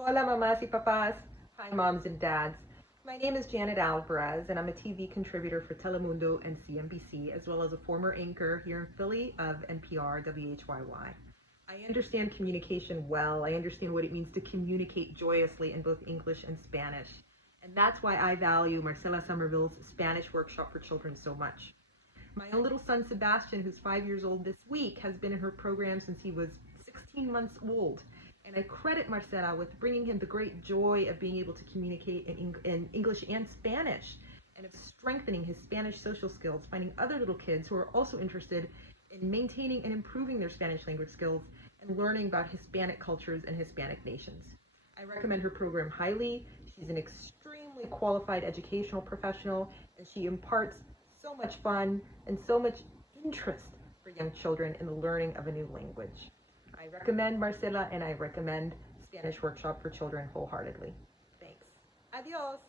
Hola, mamás y papás. Hi, moms and dads. My name is Janet Alvarez, and I'm a TV contributor for Telemundo and CNBC, as well as a former anchor here in Philly of NPR WHYY. I understand communication well. I understand what it means to communicate joyously in both English and Spanish. And that's why I value Marcela Somerville's Spanish workshop for children so much. My own little son, Sebastian, who's 5 years old this week, has been in her program since he was 16 months old. And I credit Marcela with bringing him the great joy of being able to communicate in English and Spanish, and of strengthening his Spanish social skills, finding other little kids who are also interested in maintaining and improving their Spanish language skills and learning about Hispanic cultures and Hispanic nations. I recommend her program highly. She's an extremely qualified educational professional, and she imparts so much fun and so much interest for young children in the learning of a new language. I recommend Marcela, and I recommend Spanish Workshop for Children wholeheartedly. Thanks. Adios.